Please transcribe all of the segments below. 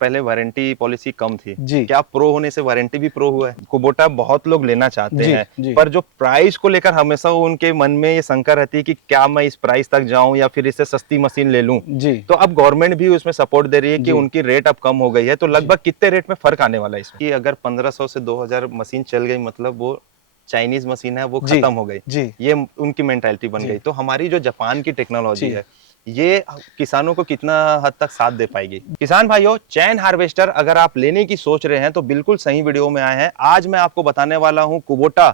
पहले warranty policy कम थी जी। क्या प्रो होने से वारंटी भी प्रो हुआ है? कुबोटा बहुत लोग लेना चाहते जी, हैं जी। पर जो प्राइस को लेकर हमेशा उनके मन में ये शंका रहती है कि क्या मैं इस प्राइस तक जाऊं या फिर इससे सस्ती मशीन ले लूं। जी। तो अब गवर्नमेंट भी उसमें सपोर्ट दे रही है कि जी। उनकी रेट अब कम हो गई है, तो लगभग कितने रेट में फर्क आने वाला है इसमें? कि अगर 1500 से 2000 मशीन चल गई मतलब वो चाइनीज मशीन है वो जी। खत्म हो गई, जी। ये उनकी मेंटालिटी बन जी। गई। तो हमारी जो जापान की टेक्नोलॉजी जी। है ये किसानों को कितना हद तक साथ दे पाएगी? किसान भाइयों, चैन हार्वेस्टर अगर आप लेने की सोच रहे हैं तो बिल्कुल सही वीडियो में आए हैं। आज मैं आपको बताने वाला हूं कुबोटा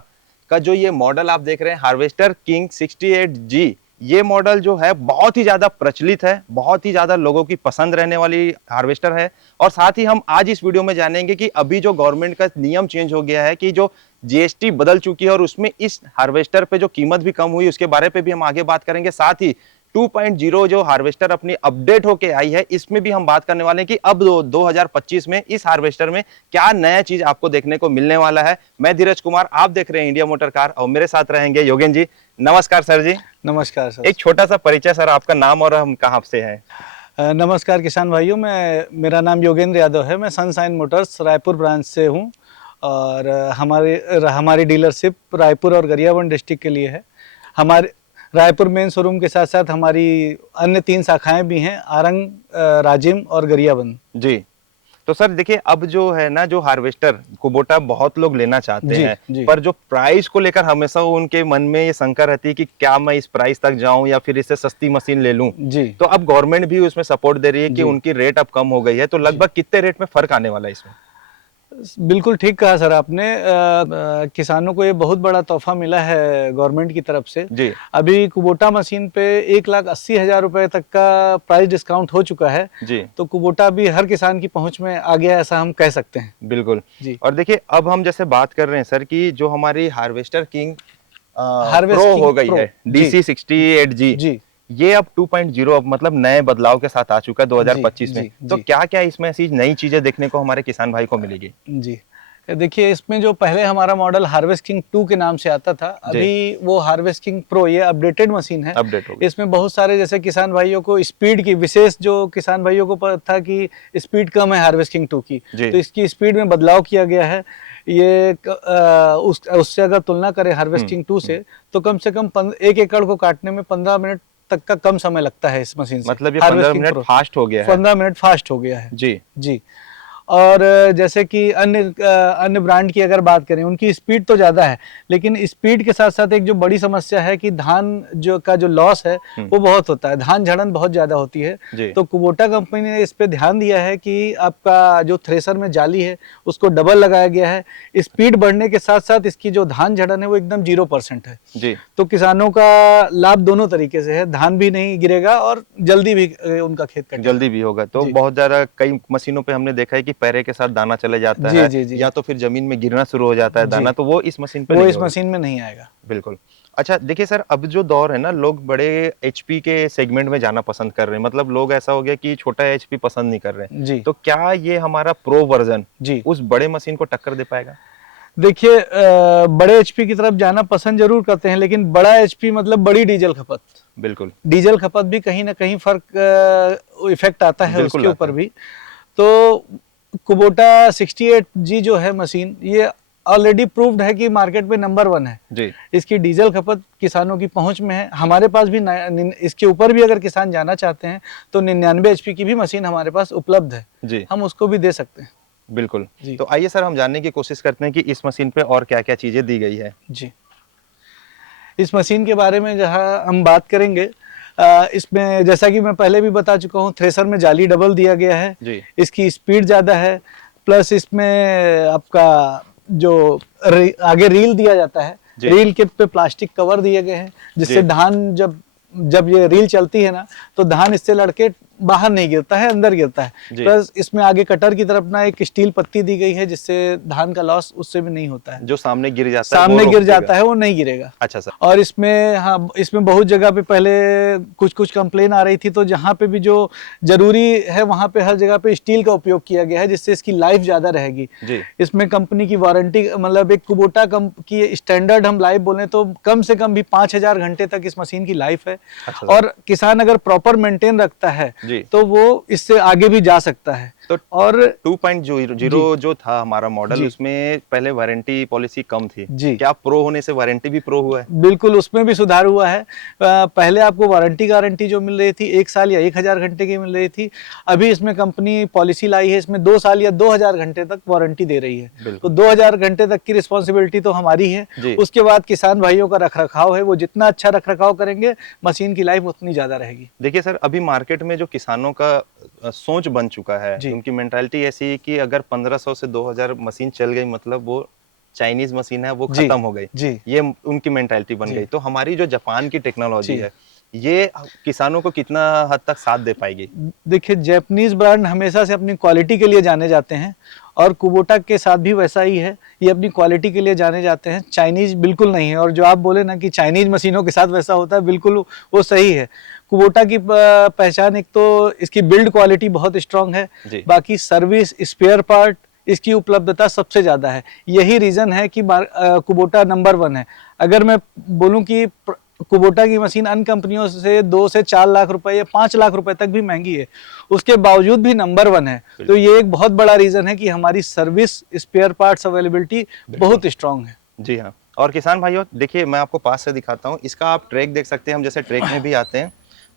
का जो ये मॉडल आप देख रहे हैं हार्वेस्टर किंग 68G, ये मॉडल जो है बहुत ही ज्यादा प्रचलित है, बहुत ही ज्यादा लोगों की पसंद रहने वाली हार्वेस्टर है। और साथ ही हम आज इस वीडियो में जानेंगे कि अभी जो गवर्नमेंट का नियम चेंज हो गया है कि जो जीएसटी बदल चुकी है और उसमें इस हार्वेस्टर पे जो कीमत भी कम हुई उसके बारे पे भी हम आगे बात करेंगे। साथ ही 2.0 जो हार्वेस्टर अपनी अपडेट होके आई है इसमें भी हम बात करने वाले हैं कि अब 2025 में इस हार्वेस्टर में क्या नया चीज आपको देखने को मिलने वाला है। मैं धीरज कुमार, आप देख रहे हैं इंडिया मोटर कार और मेरे साथ रहेंगे योगेन जी। नमस्कार सर जी। नमस्कार सर। एक छोटा सा परिचय सर, आपका नाम और हम कहाँ से हैं? नमस्कार किसान भाइयों, मेरा नाम योगेंद्र यादव है। मैं सनशाइन मोटर्स रायपुर ब्रांच से हूँ और हमारी डीलरशिप रायपुर और गरियाबंद डिस्ट्रिक्ट के लिए है। हमारे रायपुर मेन शोरूम के साथ साथ हमारी अन्य 3 शाखाएं भी हैं, आरंग, राजिम और गरियाबंद जी। तो सर देखिए, अब जो है ना जो हार्वेस्टर कुबोटा बहुत लोग लेना चाहते जी, हैं जी। पर जो प्राइस को लेकर हमेशा उनके मन में ये शंका रहती है कि क्या मैं इस प्राइस तक जाऊं या फिर इससे सस्ती मशीन ले लूं। जी। तो अब गवर्नमेंट भी उसमें सपोर्ट दे रही है कि जी। उनकी रेट अब कम हो गई है, तो लगभग कितने रेट में फर्क आने वाला है इसमें? बिल्कुल ठीक कहा सर आपने। किसानों को ये बहुत बड़ा तोहफा मिला है गवर्नमेंट की तरफ से। जी। अभी कुबोटा मशीन पे 1,80,000 रुपए तक का प्राइस डिस्काउंट हो चुका है। जी। तो कुबोटा भी हर किसान की पहुंच में आ गया, ऐसा हम कह सकते हैं। बिल्कुल जी। और देखिए, अब हम जैसे बात कर रहे हैं सर कि जो हमारी harvester king harvest pro king हो गई प्रो। है जी। DC 68G, जी। ये अब 2.0 अब मतलब नए बदलाव के साथ आ चुका है 2025 में। जी। तो जी। क्या क्या इसमें ऐसी नई चीजें देखने को हमारे किसान भाई को मिलेगी? जी। देखिए, इसमें जो पहले हमारा मॉडल हार्वेस्ट किंग 2 के नाम से आता था, अभी वो हार्वेस्ट किंग प्रो, ये अपडेटेड मशीन है। अपडेट हो गई। इसमें बहुत सारे जैसे किसान भाइयों को स्पीड की विशेष, जो किसान भाइयों को पता था कि स्पीड कम है हार्वेस्ट किंग 2 की, तो इसकी स्पीड में बदलाव किया गया है। ये उससे अगर तुलना करें हार्वेस्ट किंग 2 से, तो कम से कम 1 एकड़ को काटने में 15 मिनट तक का कम समय लगता है इस मशीन से। मतलब ये 15 मिनट फास्ट हो गया है। 15 मिनट फास्ट हो गया है। जी। जी। और जैसे कि अन्य ब्रांड की अगर बात करें, उनकी स्पीड तो ज़्यादा है, लेकिन स्पीड के साथ साथ एक जो बड़ी समस्या है कि धान जो लॉस है वो बहुत होता है, धान झड़न बहुत ज़्यादा होती है। तो कुबोटा कंपनी ने इस पे ध्यान दिया है कि आपका जो थ्रेसर में जाली है उसको डबल लगाया गया है। स्पीड बढ़ने के साथ साथ इसकी जो धान झड़न है वो एकदम 0% है। जी। तो किसानों का लाभ दोनों तरीके से है, धान भी नहीं गिरेगा और जल्दी भी उनका खेत कटेगा। जल्दी भी होगा। तो बहुत ज्यादा कई मशीनों पे हमने देखा है कि पैरे के साथ दाना चले जाता है। जी। या तो फिर जमीन में गिरना शुरू हो जाता है दाना, तो वो इस मशीन पे वो नहीं इस मशीन में नहीं आएगा। बिल्कुल। अच्छा देखिए सर, अब जो दौर है ना, लोग बड़े HP के सेगमेंट में जाना पसंद कर रहे हैं। मतलब लोग ऐसा हो गया कि छोटा HP पसंद नहीं कर रहे हैं। जी। तो क्या ये हमारा प्रो वर्जन जी उस बड़े मशीन को टक्कर दे पाएगा? देखिए, बड़े HP की तरफ जाना पसंद जरूर करते हैं, लेकिन बड़ा HP मतलब बड़ी डीजल खपत। बिल्कुल। डीजल खपत भी कहीं ना कहीं फर्क इफेक्ट आता है उसके ऊपर भी। तो कुबोटा 68G जो है मशीन, ये ऑलरेडी प्रूव्ड है कि मार्केट में नंबर 1 है। जी। इसकी डीजल खपत किसानों की पहुंच में है। हमारे पास भी इसके ऊपर भी अगर किसान जाना चाहते हैं तो 99 HP की भी मशीन हमारे पास उपलब्ध है। जी। हम उसको भी दे सकते हैं। बिल्कुल। तो आइए सर, हम जानने की कोशिश करते हैं कि इस मशीन पे और क्या क्या चीजें दी गई है। जी। इस मशीन के बारे में जहां हम बात करेंगे, इसमें जैसा कि मैं पहले भी बता चुका हूं, थ्रेसर में जाली डबल दिया गया है। जी। इसकी स्पीड ज़्यादा है, प्लस इसमें आपका जो आगे रील दिया जाता है, रील के पे प्लास्टिक कवर दिए गए हैं, जिससे धान जब ये रील चलती है ना, तो धान इससे लड़के बाहर नहीं गिरता है, अंदर गिरता है। प्लस इसमें आगे कटर की तरफ ना एक स्टील पत्ती दी गई है जिससे धान का लॉस उससे भी नहीं होता है। जो सामने गिर जाता है, सामने गिर जाता है वो नहीं गिरेगा। अच्छा सर। और इसमें हाँ, इसमें बहुत जगह पे पहले कुछ कंप्लेन आ रही थी, तो जहाँ पे भी जो जरूरी है वहाँ पे हर जगह पे स्टील का उपयोग किया गया है जिससे इसकी लाइफ ज्यादा रहेगी। इसमें कंपनी की वारंटी, मतलब एक कुबोटा की स्टैंडर्ड हम लाइफ बोले तो कम से कम भी 5000 घंटे तक इस मशीन की लाइफ है। अच्छा, और किसान अगर प्रॉपर मेंटेन रखता है तो वो इससे आगे भी जा सकता है। तो और 2.0 जो था हमारा मॉडल, उसमें पहले वारंटी पॉलिसी कम थी जी। क्या प्रो होने से वारंटी भी प्रो हुआ है? बिल्कुल, उसमें भी सुधार हुआ है। पहले आपको वारंटी गारंटी जो मिल रही थी 1 साल या 1000 घंटे की मिल रही थी, अभी इसमें कंपनी पॉलिसी लाई है, इसमें 2 साल या 2000 घंटे तक वारंटी दे रही है। तो 2000 घंटे तक की रिस्पॉन्सिबिलिटी तो हमारी है। उसके बाद किसान भाइयों का रखरखाव है, वो जितना अच्छा रखरखाव करेंगे मशीन की लाइफ उतनी ज्यादा रहेगी। देखिए सर, अभी मार्केट में जो किसानों का सोच बन चुका है, उनकी मेंटालिटी ऐसी है कि अगर 1500 से 2000 मशीन चल गई मतलब वो चाइनीज मशीन है, वो खत्म हो गई, ये उनकी मेंटालिटी बन गई। तो हमारी जो जापान की टेक्नोलॉजी है, ये किसानों को कितना हद तक साथ दे पाएगी? देखिए, जापानीज ब्रांड हमेशा से अपनी क्वालिटी के लिए जाने जाते हैं और कुबोटा के साथ भी वैसा ही है, ये अपनी क्वालिटी के लिए जाने जाते हैं, चाइनीज बिल्कुल नहीं है। और जो आप बोले ना कि चाइनीज मशीनों के साथ वैसा होता है, बिल्कुल वो सही है। कुबोटा की पहचान एक तो इसकी बिल्ड क्वालिटी बहुत स्ट्रांग है, बाकी सर्विस, स्पेयर पार्ट, इसकी उपलब्धता सबसे ज्यादा है। यही रीजन है कि कुबोटा नंबर 1 है। अगर मैं बोलूं कि कुबोटा की मशीन अन्य कंपनियों से 2 से 4 लाख रुपए या 5 लाख रुपए तक भी महंगी है, उसके बावजूद भी नंबर 1 है। तो ये एक बहुत बड़ा रीजन है कि हमारी सर्विस, स्पेयर पार्ट्स अवेलेबिलिटी बहुत स्ट्रांग है। जी हाँ। और किसान भाइयों देखिए, मैं आपको पास से दिखाता हूँ, इसका आप ट्रैक देख सकते हैं। हम जैसे ट्रैक में भी आते हैं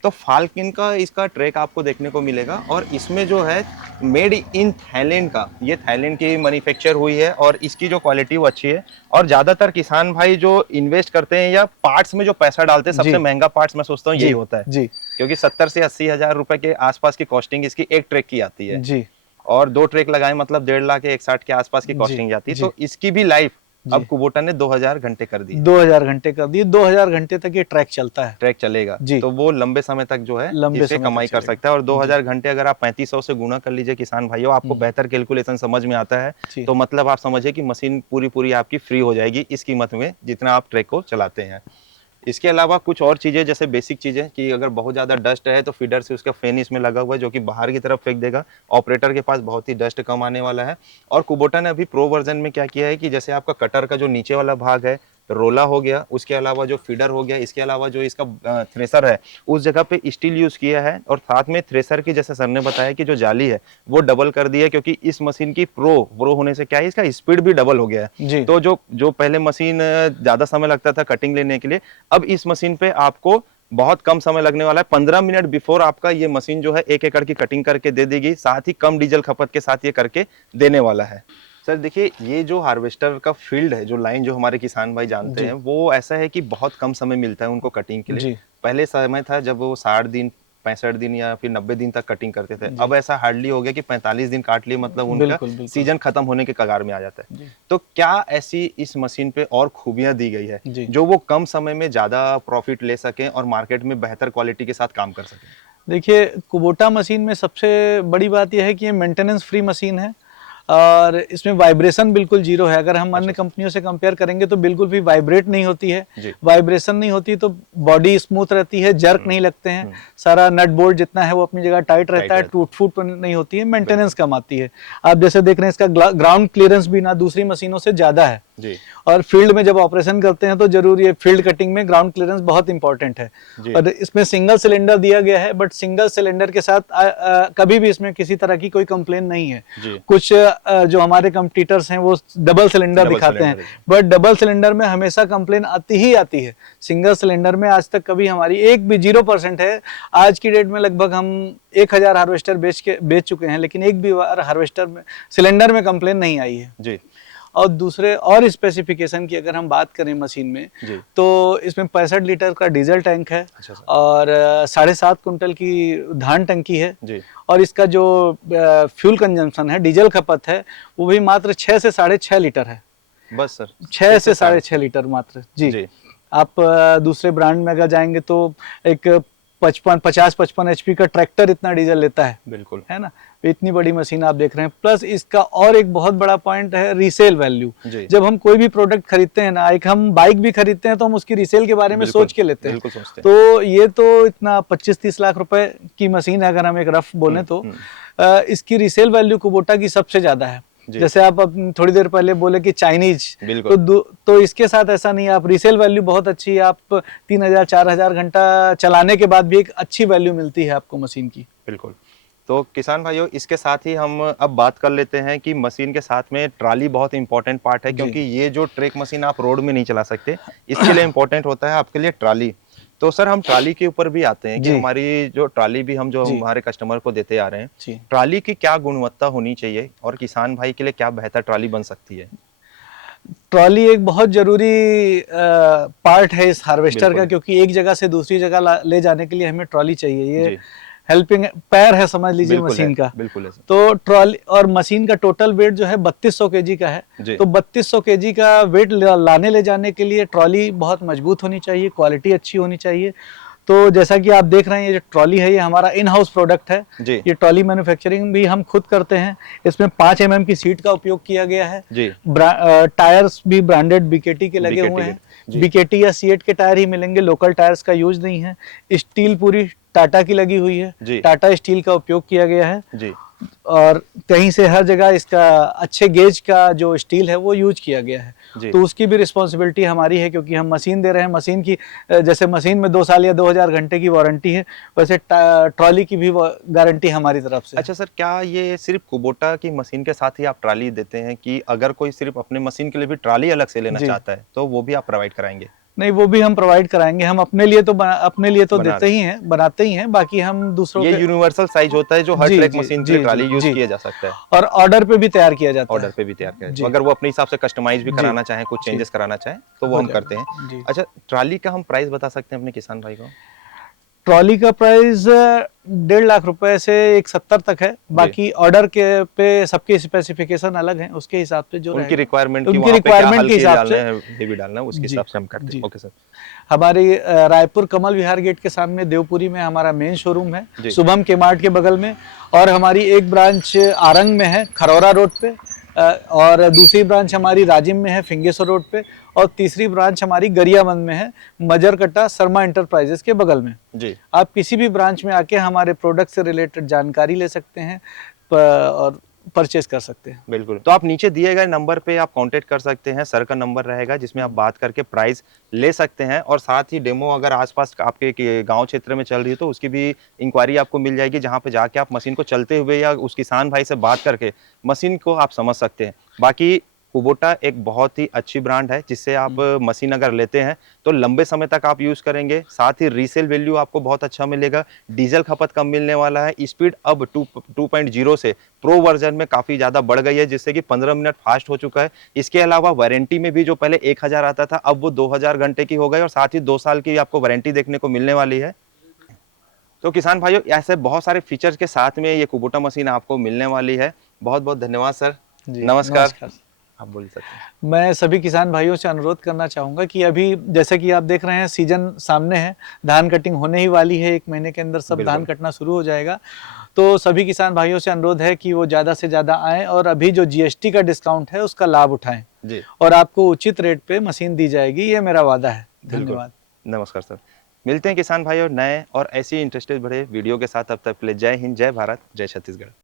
तो फाल्कन का इसका ट्रैक आपको देखने को मिलेगा, और इसमें जो है मेड इन थाईलैंड का, ये थाईलैंड की मैन्युफैक्चर हुई है और इसकी जो क्वालिटी वो अच्छी है। और ज्यादातर किसान भाई जो इन्वेस्ट करते हैं या पार्ट्स में जो पैसा डालते हैं, सबसे महंगा पार्ट्स मैं सोचता हूँ यही होता है जी। क्योंकि 70 से 80 हजार रुपए के आसपास की कॉस्टिंग इसकी एक ट्रैक की आती है जी। और 2 ट्रैक लगाए मतलब 1.5 लाख 160 के आसपास की कॉस्टिंग जाती है। तो इसकी भी लाइफ अब कुबोटा ने 2000 घंटे कर दी, 2000 घंटे कर दी। 2000 घंटे तक ये ट्रैक चलता है, ट्रैक चलेगा जी। तो वो लंबे समय तक जो है इससे कमाई कर सकता है। और 2000 घंटे अगर आप 3500 से गुना कर लीजिए किसान भाइयों, आपको बेहतर कैलकुलेशन समझ में आता है तो मतलब आप समझिए कि मशीन पूरी आपकी फ्री हो जाएगी इस कीमत में जितना आप ट्रैक को चलाते हैं। इसके अलावा कुछ और चीजें, जैसे बेसिक चीजें कि अगर बहुत ज्यादा डस्ट है तो फीडर से उसका फैन इसमें लगा हुआ है जो कि बाहर की तरफ फेंक देगा। ऑपरेटर के पास बहुत ही डस्ट कम आने वाला है। और कुबोटा ने अभी प्रो वर्जन में क्या किया है कि जैसे आपका कटर का जो नीचे वाला भाग है रोला हो गया, उसके अलावा जो फीडर हो गया, इसके अलावा जो इसका थ्रेसर है उस जगह पे स्टील यूज किया है। और साथ में थ्रेसर की, जैसे सर ने बताया कि जो जाली है वो डबल कर दी है, क्योंकि इस मशीन की प्रो होने से क्या है, इसका स्पीड भी डबल हो गया है। तो जो पहले मशीन ज्यादा समय लगता था कटिंग लेने के लिए, अब इस मशीन पे आपको बहुत कम समय लगने वाला है। 15 मिनट बिफोर आपका ये मशीन जो है 1 एकड़ की कटिंग करके दे देगी, साथ ही कम डीजल खपत के साथ ये करके देने वाला है। सर देखिए, ये जो हार्वेस्टर का फील्ड है, जो लाइन जो हमारे किसान भाई जानते हैं, वो ऐसा है कि बहुत कम समय मिलता है उनको कटिंग के लिए। पहले समय था जब वो 60 दिन 65 दिन या फिर 90 दिन तक कटिंग करते थे, अब ऐसा हार्डली हो गया कि 45 दिन काट लिए मतलब उनका सीजन खत्म होने के कगार में आ जाता है। तो क्या ऐसी इस मशीन पे और खूबियां दी गई है जो वो कम समय में ज्यादा प्रॉफिट ले सकें और मार्केट में बेहतर क्वालिटी के साथ काम कर सकें? देखिए, कुबोटा मशीन में सबसे बड़ी बात यह है कि ये मेंटेनेंस फ्री मशीन है और इसमें वाइब्रेशन बिल्कुल जीरो है। अगर हम अन्य कंपनियों से कंपेयर करेंगे तो बिल्कुल भी वाइब्रेट नहीं होती है, वाइब्रेशन नहीं होती, तो बॉडी स्मूथ रहती है, जर्क नहीं लगते हैं, सारा नट बोल्ट जितना है वो अपनी जगह टाइट रहता है, टूट फूट नहीं होती है, मेंटेनेंस कम आती है। आप जैसे देख रहे हैं इसका ग्राउंड क्लियरेंस भी ना दूसरी मशीनों से ज्यादा है जी। और फील्ड में जब ऑपरेशन करते हैं तो जरूर ये फील्ड कटिंग में ग्राउंड क्लियरेंस बहुत इंपॉर्टेंट है। और इसमें सिंगल सिलेंडर दिया गया है, बट सिंगल सिलेंडर के साथ कभी भी इसमें किसी तरह की कोई कंप्लेन नहीं है। कुछ जो हमारे कंपटीटर्स हैं वो डबल सिलेंडर दिखाते हैं, बट डबल सिलेंडर में हमेशा कंप्लेन आती ही आती है। सिंगल सिलेंडर में आज तक कभी हमारी एक भी 0% है। आज की डेट में लगभग हम 1000 हार्वेस्टर बेच चुके हैं, लेकिन एक भी बार हार्वेस्टर में सिलेंडर में कंप्लेन नहीं आई है जी। और दूसरे और स्पेसिफिकेशन की अगर हम बात करें मशीन में, तो इसमें 65 लीटर का डीजल टैंक है और 7.5 कुंटल की धान टंकी है जी। और इसका जो फ्यूल कंजम्पशन है, डीजल खपत है, वो भी मात्र 6 से 6.5 लीटर है। बस सर 6 से 6.5 लीटर मात्र जी। आप दूसरे ब्रांड में अगर जाएंगे तो एक 50-55 HP का ट्रैक्टर इतना डीजल लेता है, बिल्कुल, है ना। इतनी बड़ी मशीन आप देख रहे हैं। प्लस इसका और एक बहुत बड़ा पॉइंट है रीसेल वैल्यू। जब हम कोई भी प्रोडक्ट खरीदते हैं ना, एक हम बाइक भी खरीदते हैं तो हम उसकी रीसेल के बारे में सोच के लेते हैं। तो ये तो इतना 25-30 लाख रुपए की मशीन है, अगर हम एक रफ बोलें तो इसकी रीसेल वैल्यू कुबोटा की सबसे ज्यादा है। जैसे आप थोड़ी देर पहले बोले कि चाइनीज, तो इसके साथ ऐसा नहीं है। आप रीसेल वैल्यू बहुत अच्छी है, आप 3000-4000 घंटा चलाने के बाद भी एक अच्छी वैल्यू मिलती है आपको मशीन की। बिल्कुल। तो किसान भाइयों, इसके साथ ही हम अब बात कर लेते हैं कि मशीन के साथ में ट्राली बहुत इंपॉर्टेंट पार्ट है, क्योंकि ये जो ट्रैक मशीन आप रोड में नहीं चला सकते, इसके लिए इंपॉर्टेंट होता है आपके लिए ट्राली। तो सर, हम ट्राली के ऊपर भी आते हैं कि हमारी जो ट्राली भी हम जो हमारे कस्टमर को देते आ रहे हैं, ट्राली की क्या गुणवत्ता होनी चाहिए और किसान भाई के लिए क्या बेहतर ट्राली बन सकती है? ट्रॉली एक बहुत जरूरी पार्ट है इस हार्वेस्टर का, क्योंकि एक जगह से दूसरी जगह ले जाने के लिए हमें ट्रॉली चाहिए। ये हेल्पिंग पैर है, समझ लीजिए मशीन का। बिल्कुल है। तो ट्रॉली और मशीन का टोटल वेट जो है 3200 केजी का है। तो 3200 केजी का वेट लाने ले जाने के लिए ट्रॉली बहुत मजबूत होनी चाहिए, क्वालिटी अच्छी होनी चाहिए। तो जैसा कि आप देख रहे हैं, ये जो ट्रॉली है ये हमारा इन हाउस प्रोडक्ट है। ये ट्रॉली मैन्युफैक्चरिंग भी हम खुद करते हैं। इसमें 5 mm की सीट का उपयोग किया गया है। टायर्स भी ब्रांडेड बीकेटी के लगे हुए हैं। बीकेटी या सीएट के टायर ही मिलेंगे, लोकल टायर्स का यूज नहीं है। स्टील पूरी टाटा की लगी हुई है, टाटा स्टील का उपयोग किया गया है। और कहीं से हर जगह इसका अच्छे गेज का जो स्टील है वो यूज किया गया है। तो उसकी भी रिस्पॉन्सिबिलिटी हमारी है, क्योंकि हम मशीन दे रहे हैं। मशीन की जैसे मशीन में 2 साल या 2000 घंटे की वारंटी है, वैसे ट्रॉली की भी गारंटी हमारी तरफ से। अच्छा सर, क्या ये सिर्फ कुबोटा की मशीन के साथ ही आप ट्रॉली देते हैं कि अगर कोई सिर्फ अपने मशीन के लिए भी ट्रॉली अलग से लेना चाहता है तो वो भी आप प्रोवाइड कराएंगे? नहीं, वो भी हम प्रोवाइड कराएंगे। हम अपने लिए तो देते ही हैं, बनाते ही हैं। बाकी हम दूसरों ये यूनिवर्सल साइज होता है जो हर ट्रैक मशीन की ट्रॉली यूज किया जा सकता है, और ऑर्डर पे भी तैयार किया जाता है। ऑर्डर पे भी तैयार किया जाता है। अगर वो अपने हिसाब से कस्टमाइज भी कराना चाहे, कुछ चेंजेस कराना चाहे तो वो हम करते हैं। अच्छा, ट्रॉली का हम प्राइस बता सकते हैं अपने किसान भाई को? ट्रॉली का प्राइस 1.5 लाख रुपए से 170 तक है। बाकी ऑर्डर के पे सबके स्पेसिफिकेशन अलग हैं, उसके हिसाब से जो उनकी रिक्वायरमेंट के हिसाब से भी डालना है, उसके हिसाब से हम करते हैं। Okay sir. हमारी रायपुर कमल विहार गेट के सामने देवपुरी में हमारा मेन शोरूम है, शुभम के मार्ट के बगल में। और हमारी एक ब्रांच आरंग में है, खरौरा रोड पे, और दूसरी ब्रांच हमारी राजिम में है, फिंगेश्वर रोड पे। और तीसरी ब्रांच हमारी गरियाबंद में है, मजरकट्टा शर्मा एंटरप्राइजेस के बगल में। आप किसी भी ब्रांच में आके हमारे प्रोडक्ट से रिलेटेड जानकारी ले सकते हैं और परचेज कर सकते हैं। बिल्कुल। तो आप नीचे दिए गए नंबर पे आप कांटेक्ट कर सकते हैं। सर का नंबर रहेगा जिसमें आप बात करके प्राइस ले सकते हैं, और साथ ही डेमो अगर आसपास आपके गांव क्षेत्र में चल रही है तो उसकी भी इंक्वायरी आपको मिल जाएगी, जहां पे जाके आप मशीन को चलते हुए या उस किसान भाई से बात करके मशीन को आप समझ सकते हैं। बाकी कुबोटा एक बहुत ही अच्छी ब्रांड है, जिससे आप मशीन अगर लेते हैं तो लंबे समय तक आप यूज करेंगे। साथ ही रीसेल वैल्यू आपको बहुत अच्छा मिलेगा। डीजल खपत कम मिलने वाला है। स्पीड अब 2.0 से प्रो वर्जन में काफी ज्यादा बढ़ गई है, जिससे कि 15 मिनट फास्ट हो चुका है। इसके अलावा वारंटी में भी जो पहले 1000 आता था, अब वो 2000 घंटे की हो गई, और साथ ही 2 साल की आपको वारंटी देखने को मिलने वाली है। तो किसान भाइयों, ऐसे बहुत सारे फीचर्स के साथ में ये कुबोटा मशीन आपको मिलने वाली है। बहुत बहुत धन्यवाद सर। नमस्कार। आप बोल सकते हैं। मैं सभी किसान भाइयों से अनुरोध करना चाहूँगा कि अभी जैसे कि आप देख रहे हैं, सीजन सामने है, धान कटिंग होने ही वाली है। 1 महीने के अंदर सब धान कटना शुरू हो जाएगा। तो सभी किसान भाइयों से अनुरोध है कि वो ज़्यादा से ज़्यादा आएँ और अभी जो GST का डिस्काउंट है उसका लाभ उठाएं जी, और आपको उचित रेट पे मशीन दी जाएगी, ये मेरा वादा है। धन्यवाद। नमस्कार सर। मिलते हैं किसान भाइयों नए और ऐसी इंटरेस्टेड बड़े वीडियो के साथ। अब तक के लिए जय हिंद, जय भारत, जय छत्तीसगढ़।